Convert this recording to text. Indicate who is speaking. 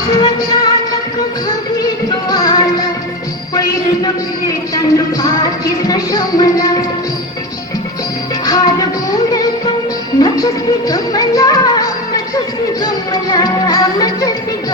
Speaker 1: आज अचानक घरी तो आला आज अचानक घरी तो